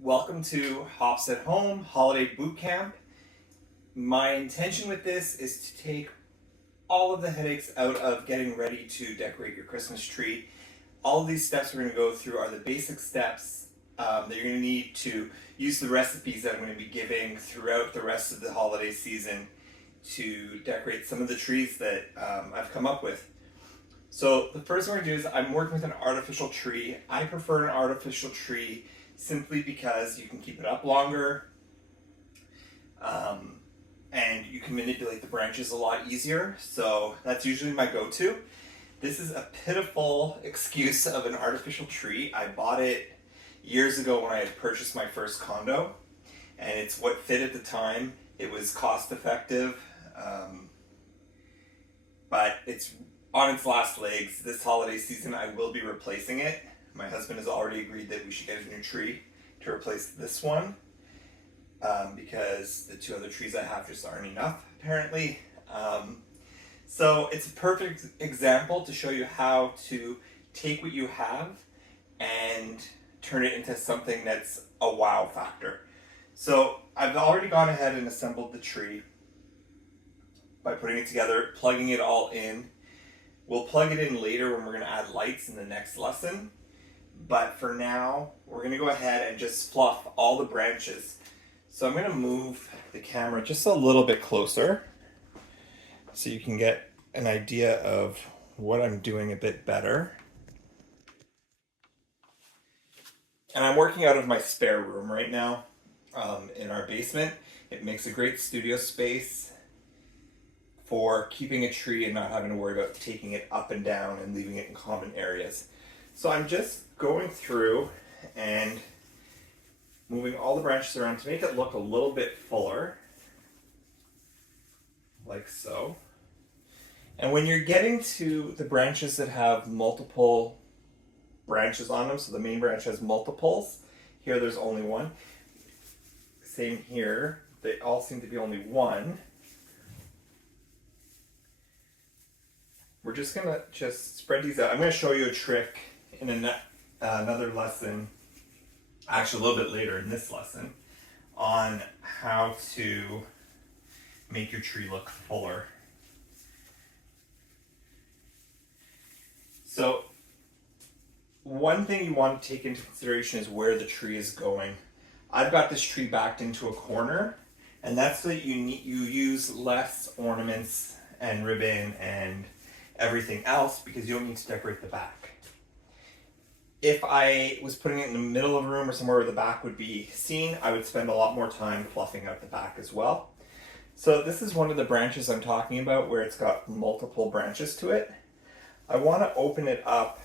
Welcome to Hops at Home Holiday Bootcamp. My intention with this is to take all of the headaches out of getting ready to decorate your Christmas tree. All of these steps we're going to go through are the basic steps that you're going to need to use the recipes that I'm going to be giving throughout the rest of the holiday season to decorate some of the trees that I've come up with. So the first thing we're going to do is I'm working with an artificial tree. I prefer an artificial tree simply because you can keep it up longer and you can manipulate the branches a lot easier. So that's usually my go-to. This is a pitiful excuse of an artificial tree. I bought it years ago when I had purchased my first condo, and it's what fit at the time. It was cost effective, but it's on its last legs. This holiday season I will be replacing it. My husband has already agreed that we should get a new tree to replace this one because the two other trees I have just aren't enough, apparently. So it's a perfect example to show you how to take what you have and turn it into something that's a wow factor. So I've already gone ahead and assembled the tree by putting it together, plugging it all in. We'll plug it in later when we're going to add lights in the next lesson. But for now, we're going to go ahead and just fluff all the branches. So I'm going to move the camera just a little bit closer so you can get an idea of what I'm doing a bit better. And I'm working out of my spare room right now in our basement. It makes a great studio space for keeping a tree and not having to worry about taking it up and down and leaving it in common areas. So I'm just going through and moving all the branches around to make it look a little bit fuller, like so. And when you're getting to the branches that have multiple branches on them, so the main branch has multiples, here there's only one. Same here, they all seem to be only one. We're just gonna spread these out. I'm gonna show you a trick in another lesson, actually a little bit later in this lesson, on how to make your tree look fuller. So one thing you want to take into consideration is where the tree is going. I've got this tree backed into a corner, and that's so that you use less ornaments and ribbon and everything else because you don't need to decorate the back. If I was putting it in the middle of a room or somewhere where the back would be seen, I would spend a lot more time fluffing out the back as well. So this is one of the branches I'm talking about where it's got multiple branches to it. I want to open it up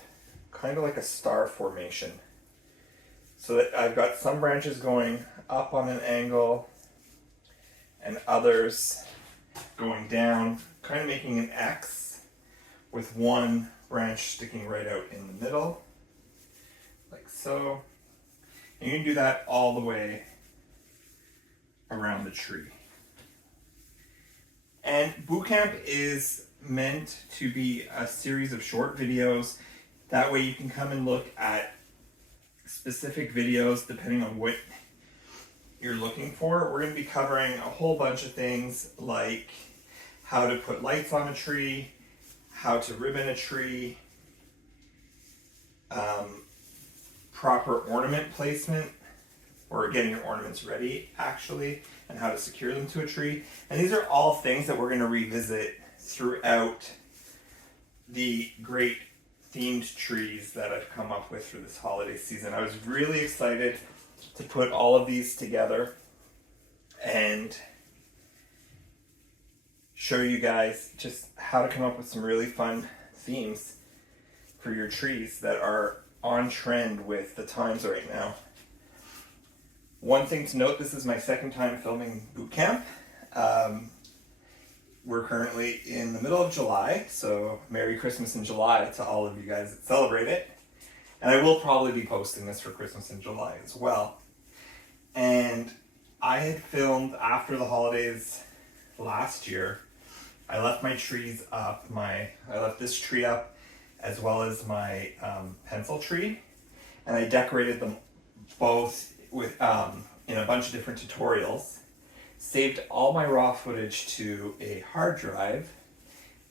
kind of like a star formation so that I've got some branches going up on an angle and others going down, kind of making an X with one branch sticking right out in the middle, like so. And you can do that all the way around the tree. And Bootcamp is meant to be a series of short videos. That way you can come and look at specific videos depending on what you're looking for. We're going to be covering a whole bunch of things like how to put lights on a tree, how to ribbon a tree, proper ornament placement, or getting your ornaments ready actually, and how to secure them to a tree. And these are all things that we're going to revisit throughout the great themed trees that I've come up with for this holiday season. I was really excited to put all of these together and show you guys just how to come up with some really fun themes for your trees that are on trend with the times right now. One thing to note, this is my second time filming Bootcamp. We're currently in the middle of July, so Merry Christmas in July to all of you guys that celebrate it. And I will probably be posting this for Christmas in July as well. And I had filmed after the holidays last year. I left my trees up. I left this tree up as well as my pencil tree, and I decorated them both with in a bunch of different tutorials, saved all my raw footage to a hard drive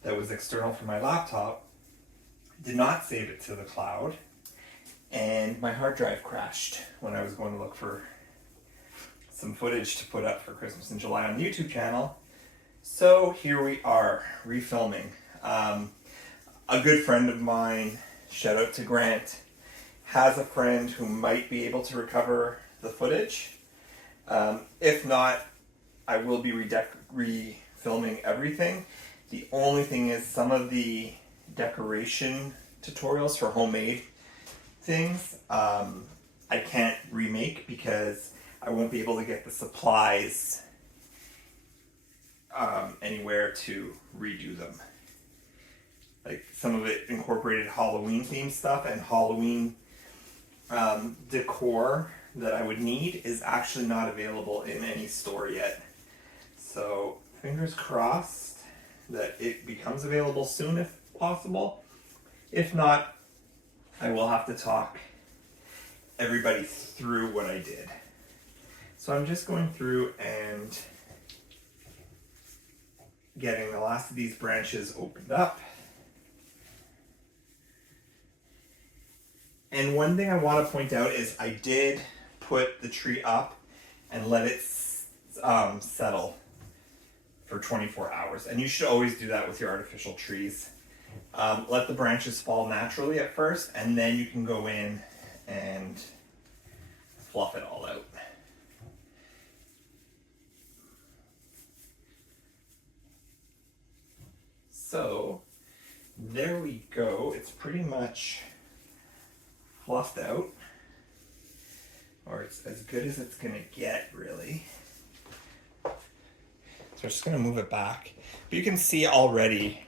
that was external from my laptop, did not save it to the cloud, and my hard drive crashed when I was going to look for some footage to put up for Christmas in July on the YouTube channel. So here we are, refilming. A good friend of mine, shout out to Grant, has a friend who might be able to recover the footage. If not, I will be refilming everything. The only thing is some of the decoration tutorials for homemade things I can't remake because I won't be able to get the supplies anywhere to redo them. Like some of it incorporated Halloween themed stuff, and Halloween decor that I would need is actually not available in any store yet. So fingers crossed that it becomes available soon if possible. If not, I will have to talk everybody through what I did. So I'm just going through and getting the last of these branches opened up. And one thing I want to point out is I did put the tree up and let it settle for 24 hours. And you should always do that with your artificial trees. Let the branches fall naturally at first, and then you can go in and fluff it all out. So there we go. It's pretty much fluffed out, or it's as good as it's gonna get, really. So I'm just gonna move it back, but you can see already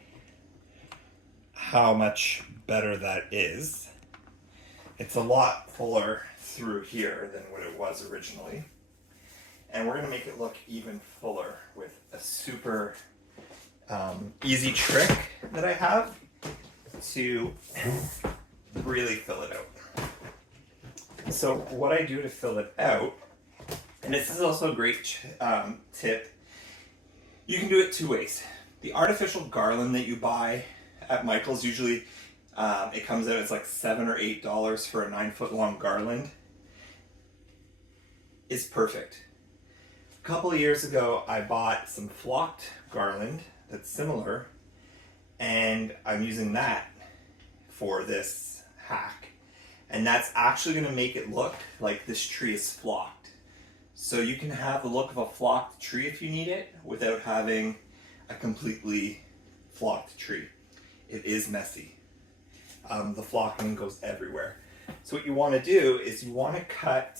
how much better that is. It's a lot fuller through here than what it was originally, and we're gonna make it look even fuller with a super easy trick that I have to really fill it out. So what I do to fill it out, and this is also a great tip, you can do it two ways. The artificial garland that you buy at Michael's, usually it comes out, it's like $7 or $8 for a 9-foot long garland, is perfect. A couple of years ago, I bought some flocked garland that's similar, and I'm using that for this hack. And that's actually going to make it look like this tree is flocked. So you can have the look of a flocked tree if you need it, without having a completely flocked tree. It is messy. The flocking goes everywhere. So what you want to do is you want to cut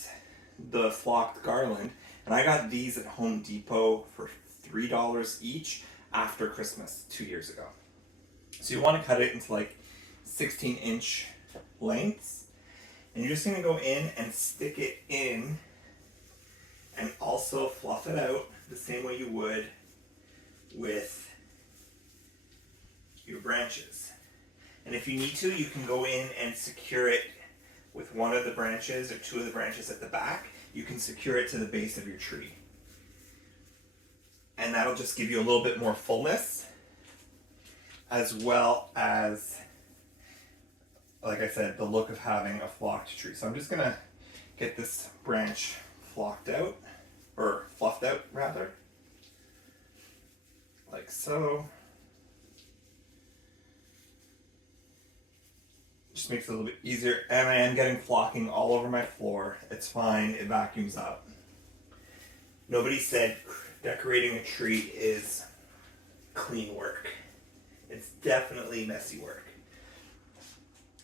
the flocked garland, and I got these at Home Depot for $3 each after Christmas 2 years ago. So you want to cut it into like 16-inch lengths. And you're just going to go in and stick it in and also fluff it out the same way you would with your branches. And if you need to, you can go in and secure it with one of the branches or two of the branches at the back. You can secure it to the base of your tree. And that'll just give you a little bit more fullness, as well as, like I said, the look of having a flocked tree. So I'm just gonna get this branch flocked out, or fluffed out rather, like so. Just makes it a little bit easier, and I am getting flocking all over my floor. It's fine, it vacuums up. Nobody said decorating a tree is clean work. It's definitely messy work.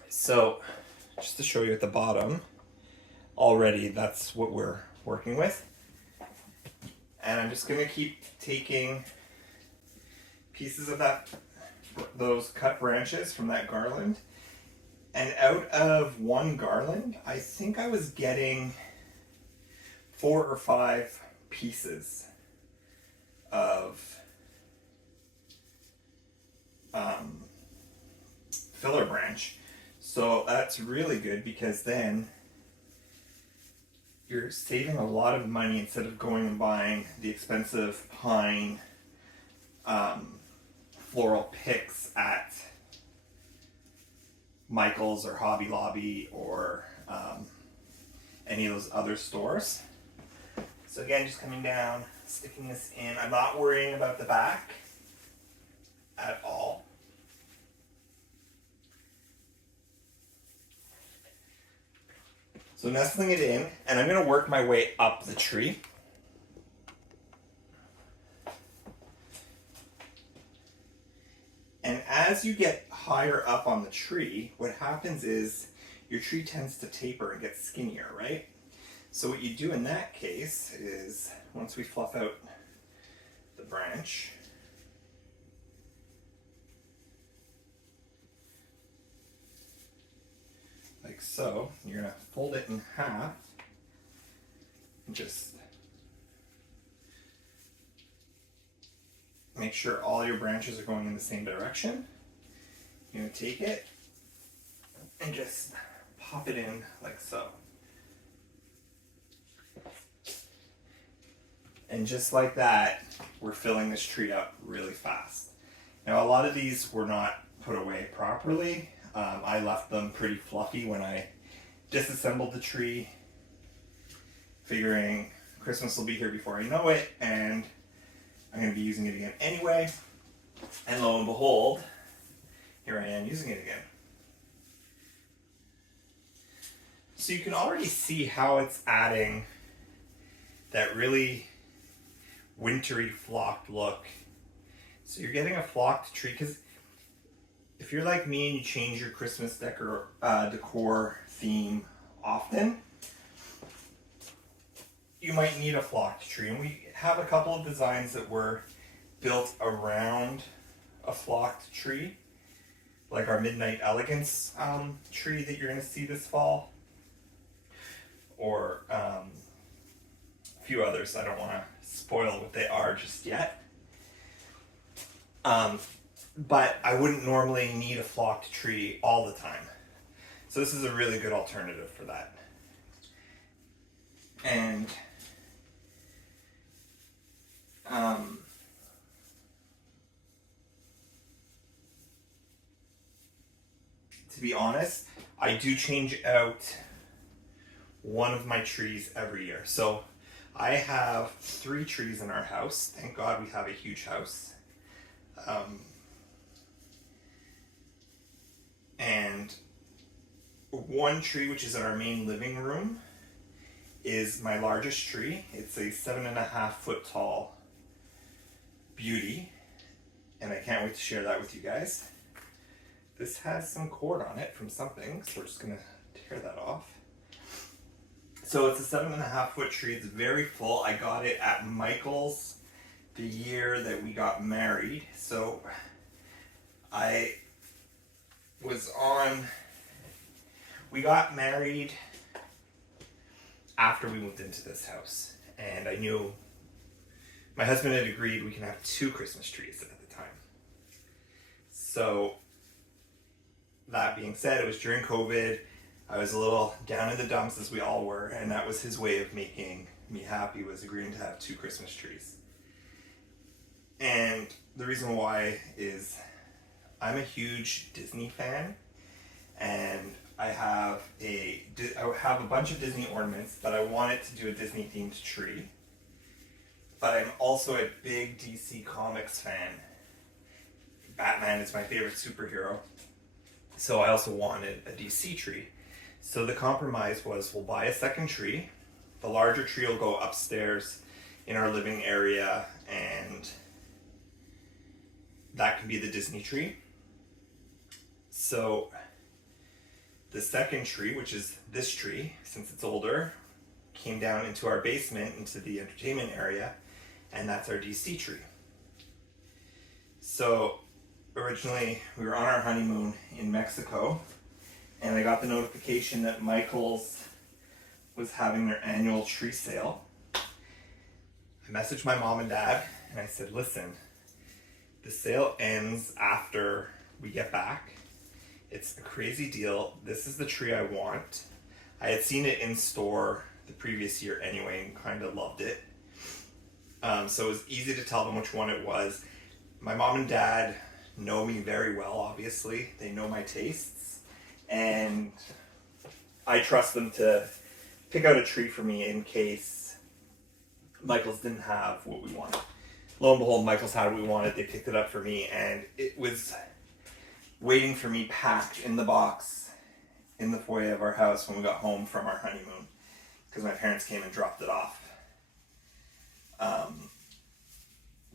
So, just to show you at the bottom, already that's what we're working with. And I'm just gonna keep taking pieces of those cut branches from that garland. And out of one garland, I think I was getting 4 or 5 pieces of filler branch. So that's really good, because then you're saving a lot of money instead of going and buying the expensive pine floral picks at Michael's or Hobby Lobby or any of those other stores. So again, just coming down, sticking this in. I'm not worrying about the back at all. So nestling it in, and I'm going to work my way up the tree. And as you get higher up on the tree, what happens is your tree tends to taper and get skinnier, right? So what you do in that case is, once we fluff out the branch, like so, you're going to fold it in half and just make sure all your branches are going in the same direction. You're going to take it and just pop it in like so. And just like that, we're filling this tree up really fast. Now a lot of these were not put away properly. I left them pretty fluffy when I disassembled the tree, figuring Christmas will be here before I know it, and I'm going to be using it again anyway. And lo and behold, here I am using it again. So you can already see how it's adding that really wintry flocked look. So you're getting a flocked tree, because if you're like me and you change your Christmas decor theme often, you might need a flocked tree. And we have a couple of designs that were built around a flocked tree, like our Midnight Elegance tree that you're going to see this fall, or a few others. I don't want to spoil what they are just yet. But I wouldn't normally need a flocked tree all the time. So this is a really good alternative for that. And to be honest, I do change out one of my trees every year. So I have 3 trees in our house. Thank God we have a huge house. And one tree, which is in our main living room, is my largest tree. It's a 7.5 foot tall beauty, and I can't wait to share that with you guys. This has some cord on it from something, so we're just gonna tear that off. So it's a 7.5 foot tree. It's very full. I got it at Michael's the year that we got married. So we got married after we moved into this house, and I knew my husband had agreed we can have 2 Christmas trees at the time. So that being said, it was during COVID. I was a little down in the dumps, as we all were, and that was his way of making me happy, was agreeing to have 2 Christmas trees. And the reason why is I'm a huge Disney fan, and I have a bunch of Disney ornaments, but I wanted to do a Disney themed tree. But I'm also a big DC Comics fan. Batman is my favorite superhero. So I also wanted a DC tree. So the compromise was, we'll buy a second tree. The larger tree will go upstairs in our living area, and that can be the Disney tree. So the second tree, which is this tree, since it's older, came down into our basement, into the entertainment area, and that's our DC tree. So originally we were on our honeymoon in Mexico, and I got the notification that Michael's was having their annual tree sale. I messaged my mom and dad, and I said, listen, the sale ends after we get back. It's a crazy deal. This is the tree I want. I had seen it in store the previous year anyway and kind of loved it. So it was easy to tell them which one it was. My mom and dad know me very well, obviously. They know my tastes. And I trust them to pick out a tree for me in case Michael's didn't have what we wanted. Lo and behold, Michael's had what we wanted. They picked it up for me, and it was waiting for me packed in the box in the foyer of our house when we got home from our honeymoon, because my parents came and dropped it off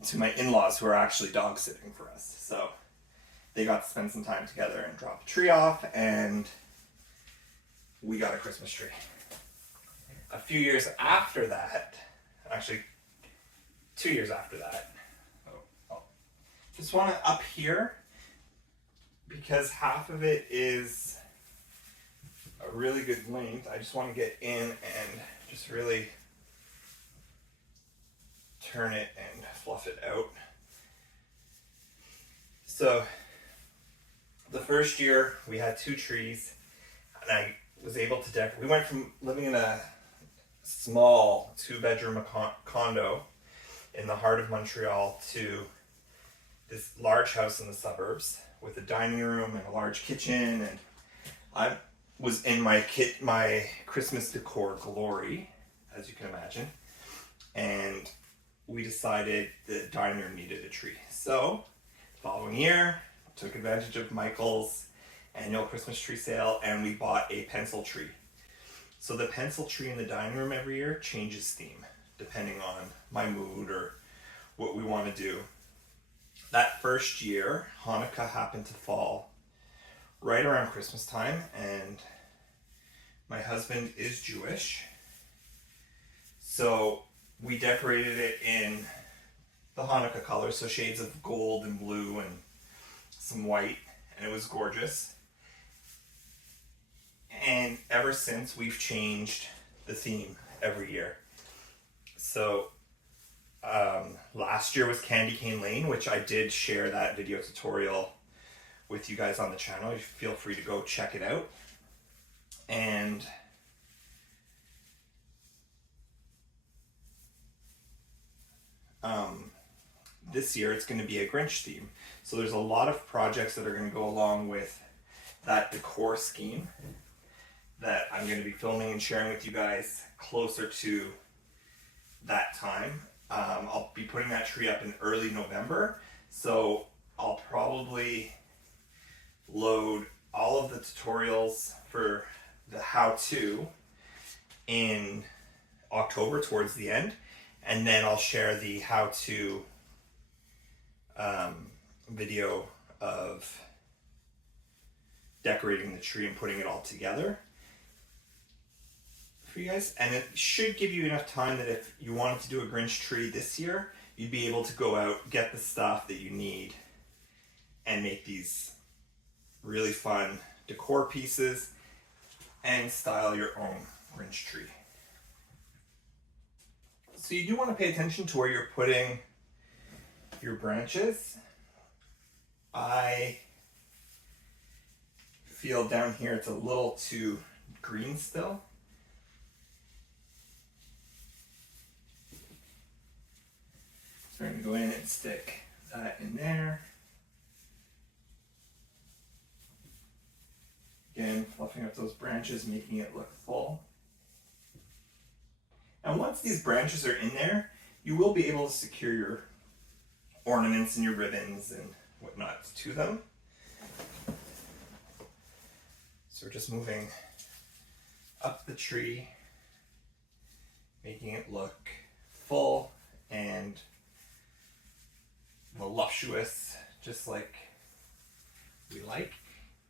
to my in-laws, who are actually dog sitting for us. So they got to spend some time together and drop the tree off, and we got a Christmas tree. A few years after that, actually 2 years after that, just want to up here, because half of it is a really good length. I just want to get in and just really turn it and fluff it out. So the first year we had 2 trees, and I was able to decorate. We went from living in a small 2-bedroom condo in the heart of Montreal to this large house in the suburbs with a dining room and a large kitchen, and I was in my Christmas decor glory, as you can imagine, and we decided the dining room needed a tree. So the following year, took advantage of Michael's annual Christmas tree sale, and we bought a pencil tree. So the pencil tree in the dining room every year changes theme depending on my mood or what we want to do. That first year, Hanukkah happened to fall right around Christmas time, and my husband is Jewish, so we decorated it in the Hanukkah colors, so shades of gold and blue and some white, and it was gorgeous. And ever since, we've changed the theme every year. So last year was Candy Cane Lane, which I did share that video tutorial with you guys on the channel. You feel free to go check it out. And this year it's going to be a Grinch theme. So there's a lot of projects that are going to go along with that decor scheme that I'm going to be filming and sharing with you guys closer to that time. I'll be putting that tree up in early November, so I'll probably load all of the tutorials for the how-to in October towards the end, and then I'll share the how-to video of decorating the tree and putting it all together for you guys. And it should give you enough time that if you wanted to do a Grinch tree this year, you'd be able to go out, get the stuff that you need, and make these really fun decor pieces and style your own Grinch tree. So you do want to pay attention to where you're putting your branches. I feel down here it's a little too green still. So we're going to go in and stick that in there. Again, fluffing up those branches, making it look full. And once these branches are in there, you will be able to secure your ornaments and your ribbons and whatnot to them. So we're just moving up the tree, making it look full and voluptuous, just like we like.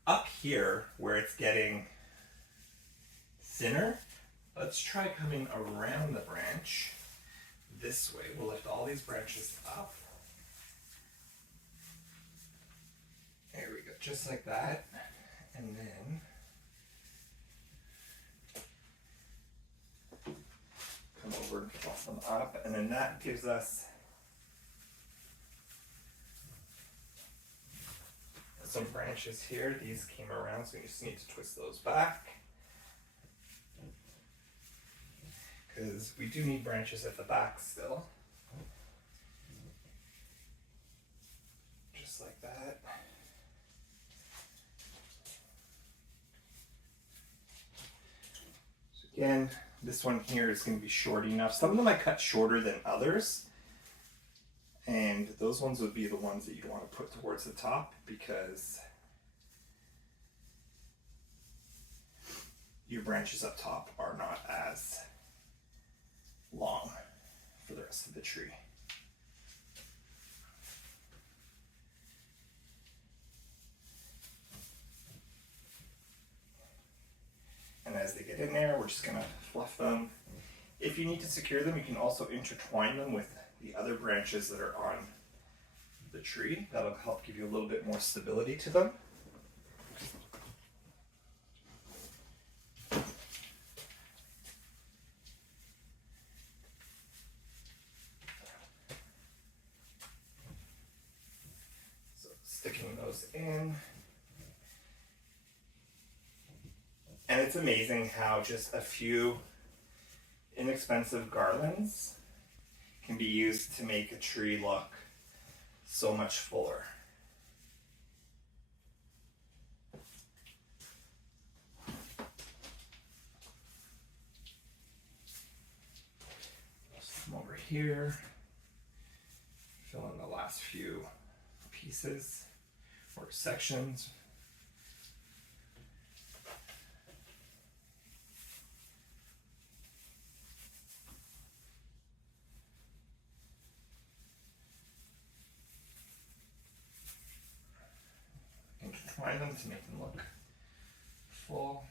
Up here, where it's getting thinner, let's try coming around the branch this way. We'll lift all these branches up. There we go, just like that. And then come over and fluff them up. And then that gives us some branches here. These came around, so we just need to twist those back. because we do need branches at the back still. Just like that. So again, this one here is going to be short enough. Some of them I cut shorter than others. And those ones would be the ones that you'd want to put towards the top because your branches up top are not as long for the rest of the tree. And as they get in there, we're just going to fluff them. If you need to secure them, you can also intertwine them with the other branches that are on the tree. That'll help give you a little bit more stability to them. So sticking those in. And it's amazing how just a few inexpensive garlands can be used to make a tree look so much fuller. Come over here, fill in the last few pieces or sections. Intertwine them to make them look full.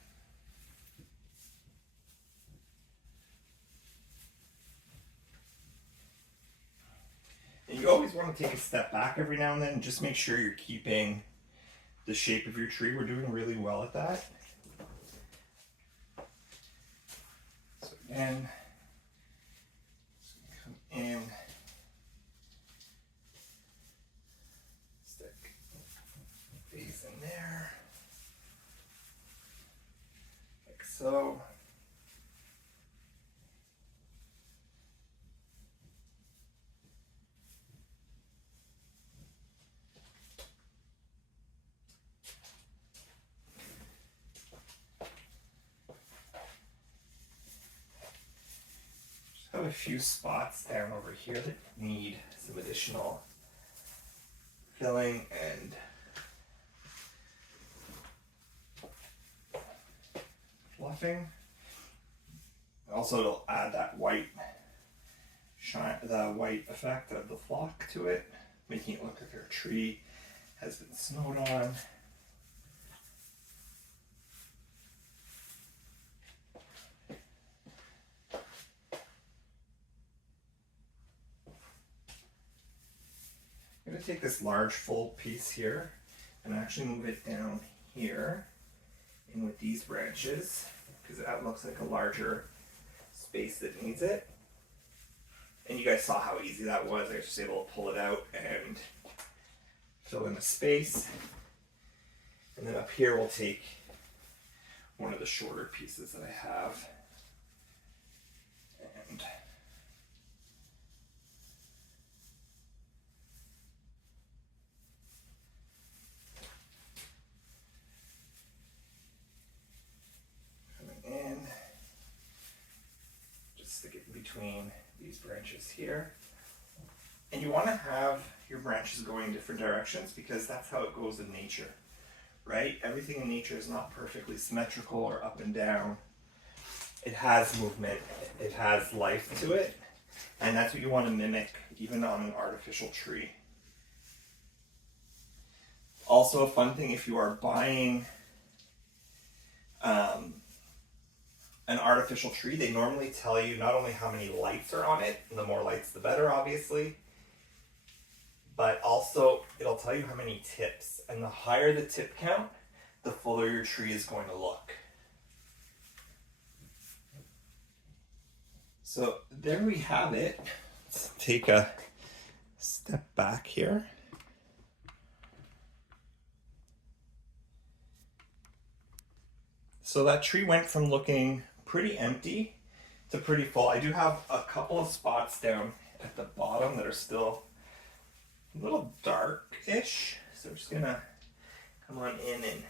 And you always want to take a step back every now and then and just make sure you're keeping the shape of your tree. We're doing really well at that. So again, come in, stick these in there, like so. Just have a few spots down over here that need some additional filling and fluffing. Also, it'll add that white shine, the white effect of the flock to it, making it look like our tree has been snowed on. I'm going to take this large full piece here and actually move it down here in with these branches because that looks like a larger space that needs it. And you guys saw how easy that was. I was just able to pull it out and fill in the space. And then up here we'll take one of the shorter pieces that I have and in, just stick it in between these branches here. And you want to have your branches going in different directions because that's how it goes in nature, right? Everything in nature is not perfectly symmetrical or up and down. It has movement, it has life to it, and that's what you want to mimic even on an artificial tree. Also a fun thing, if you are buying an artificial tree, they normally tell you not only how many lights are on it, and the more lights the better obviously, but also it'll tell you how many tips, and the higher the tip count, the fuller your tree is going to look. So there we have it. Let's take a step back here. So that tree went from looking pretty empty It's a pretty full. I do have a couple of spots down at the bottom that are still a little dark-ish. So we're just gonna come on in and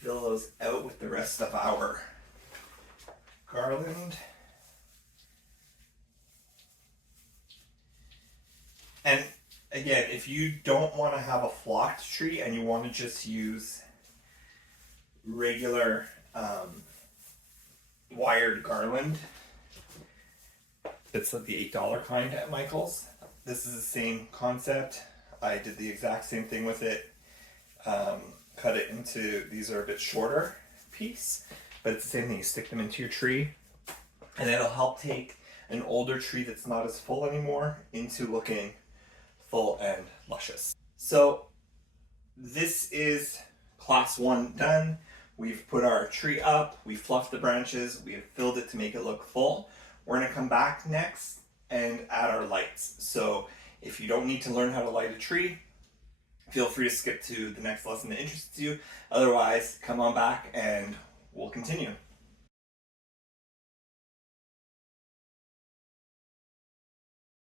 fill those out with the rest of our garland. And again, if you don't want to have a flocked tree and you want to just use regular wired garland, it's like the $8 kind at Michael's. This is the same concept. I did the exact same thing with it. Cut it into, these are a bit shorter piece, but it's the same thing. You stick them into your tree and it'll help take an older tree that's not as full anymore into looking full and luscious. So this is class 1 done. We've put our tree up, we fluffed the branches, we have filled it to make it look full. We're gonna come back next and add our lights. So if you don't need to learn how to light a tree, feel free to skip to the next lesson that interests you. Otherwise, come on back and we'll continue.